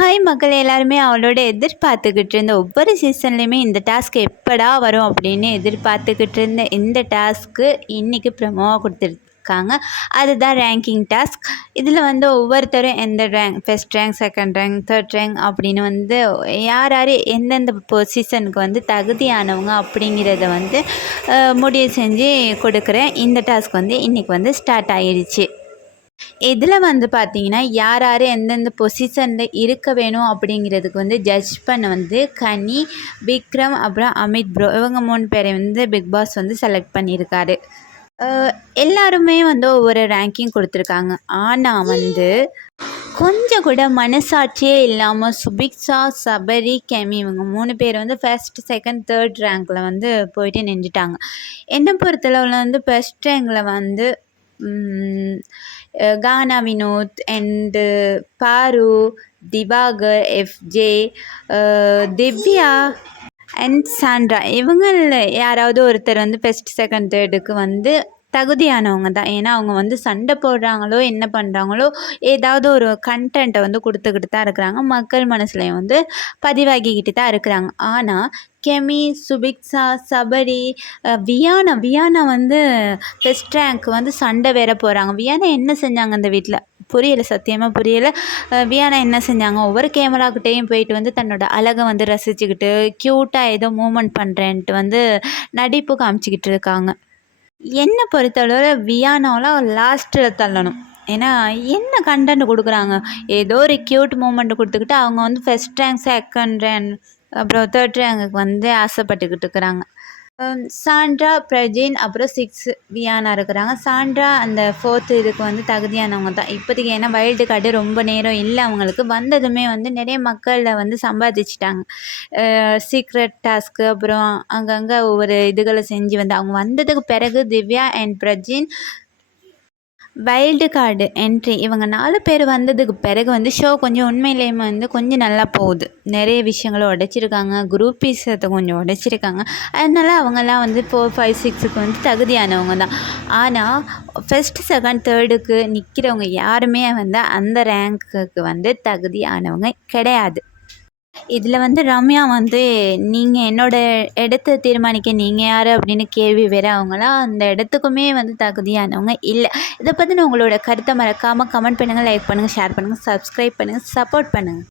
Hi மக்கள். எல்லாருமே அவளோட எதிர்பார்த்துக்கிட்டு இருந்த ஒவ்வொரு சீசன்லேயுமே இந்த டாஸ்க் எப்படா வரும் அப்படின்னு எதிர்பார்த்துக்கிட்டு இருந்த இந்த டாஸ்க்கு இன்றைக்கி ப்ரமோவாக கொடுத்துருக்காங்க. அதுதான் ரேங்கிங் டாஸ்க் இதில் வந்து ஒவ்வொருத்தரும் எந்த rank first rank second rank third rank அப்படின்னு வந்து யார் யார் எந்தெந்த பொசிஷனுக்கு வந்து தகுதியானவங்க அப்படிங்கிறத வந்து முடிவு செஞ்சு கொடுக்குறேன். இந்த டாஸ்க் வந்து இன்றைக்கி வந்து ஸ்டார்ட் ஆகிடுச்சு இதில் வந்து பார்த்திங்கன்னா யார் யார் எந்தெந்த பொசிஷனில் இருக்க வேணும் அப்படிங்கிறதுக்கு வந்து ஜட்ஜ் பண்ண வந்து கனி விக்ரம் அப்புறம் அமித் ப்ரோ இவங்க மூணு பேரை வந்து பிக் பாஸ் வந்து செலக்ட் பண்ணியிருக்காரு. எல்லாருமே வந்து ஒவ்வொரு ரேங்கிங் கொடுத்துருக்காங்க. ஆனால் வந்து கொஞ்சம் கூட மனசாட்சியே இல்லாமல் சுபிக்ஷா சபரி கெமி இவங்க மூணு பேர் வந்து ஃபர்ஸ்ட் செகண்ட் தேர்ட் ரேங்கில் வந்து போயிட்டு நின்றுட்டாங்க. என்னை பொறுத்தளவில் வந்து ஃபர்ஸ்ட் ரேங்கில் வந்து Gana Vinoth and Paaru Diwakar FJ Divya and Sandra இவங்களில் யாராவது ஒருத்தர் வந்து ஃபஸ்ட் செகண்ட் தேர்டுக்கு வந்து தகுதியானவங்க தான். ஏன்னா அவங்க வந்து சண்டை போடுறாங்களோ என்ன பண்ணுறாங்களோ ஏதாவது ஒரு கண்டென்ட்டை வந்து கொடுத்துக்கிட்டு தான் இருக்கிறாங்க. மக்கள் மனசுலையும் வந்து பதிவாகிக்கிட்டு தான் இருக்கிறாங்க. ஆனால் கெமி சுபிக்ஸா சபரி வியானா வியானா வந்து ஃபெஸ்ட் ரேங்க் வந்து சண்டை வேற போகிறாங்க வியானா என்ன செஞ்சாங்க அந்த வீட்டில் புரியலை சத்தியமாக புரியலை. வியானா என்ன செஞ்சாங்க? ஒவ்வொரு கேமராக்கிட்டேயும் போயிட்டு வந்து தன்னோட அழகை வந்து ரசிச்சுக்கிட்டு க்யூட்டாக ஏதோ மூமெண்ட் பண்ணுறேன்ட்டு வந்து நடிப்பு காமிச்சிக்கிட்டு இருக்காங்க. என்னை பொறுத்தளவில் வியானாவெலாம் லாஸ்ட்டில் தள்ளணும். ஏன்னா என்ன கண்டென்ட் கொடுக்குறாங்க? ஏதோ ஒரு க்யூட் மூமெண்ட் கொடுத்துக்கிட்டு அவங்க வந்து ஃபஸ்ட் ரேங்க் செகண்ட் ரேங்க் அப்புறம் தேர்ட் ரேங்குக்கு வந்து ஆசைப்பட்டுக்கிட்டு இருக்கிறாங்க. சாண்ட்ரா பிரஜின் அப்புறம் சிக்ஸ் வியானா இருக்கிறாங்க. சாண்ட்ரா அந்த ஃபோர்த்து இதுக்கு வந்து தகுதியானவங்க தான். இப்போதைக்கு ஏன்னா வைல்டு கார்டு ரொம்ப நேரம் இல்லை அவங்களுக்கு. வந்ததுமே வந்து நிறைய மக்களில் வந்து சம்பாதிச்சிட்டாங்க. சீக்ரெட் டாஸ்க்கு அப்புறம் அங்கங்கே ஒவ்வொரு இதுகளை செஞ்சு வந்து அவங்க வந்ததுக்கு பிறகு Divya and Prajin wild card entry இவங்க நாலு பேர் வந்ததுக்கு பிறகு வந்து ஷோ கொஞ்சம் உண்மையிலேயுமே வந்து கொஞ்சம் நல்லா போகுது. நிறைய விஷயங்களை உடைச்சிருக்காங்க. குரூப் பீஸத்தை கொஞ்சம் உடைச்சிருக்காங்க. அதனால அவங்கெல்லாம் வந்து ஃபோர் ஃபைவ் சிக்ஸுக்கு வந்து தகுதியானவங்க தான். ஆனால் ஃபஸ்ட்டு செகண்ட் தேர்டுக்கு நிற்கிறவங்க யாருமே வந்து அந்த ரேங்க்குக்கு வந்து தகுதியானவங்க கிடையாது. இதில் வந்து ரம்யா வந்து நீங்கள் என்னோடய இடத்த தீர்மானிக்க நீங்கள் யார்? அப்படின்னு கேள்வி வேற அவங்களாம் அந்த இடத்துக்குமே வந்து தகுதியானவங்க இல்லை. இதை பற்றின உங்களோட கருத்தை மறக்காமல் கமெண்ட் பண்ணுங்கள் லைக் பண்ணுங்கள் ஷேர் பண்ணுங்கள் சப்ஸ்கிரைப் பண்ணுங்கள் சப்போர்ட் பண்ணுங்கள்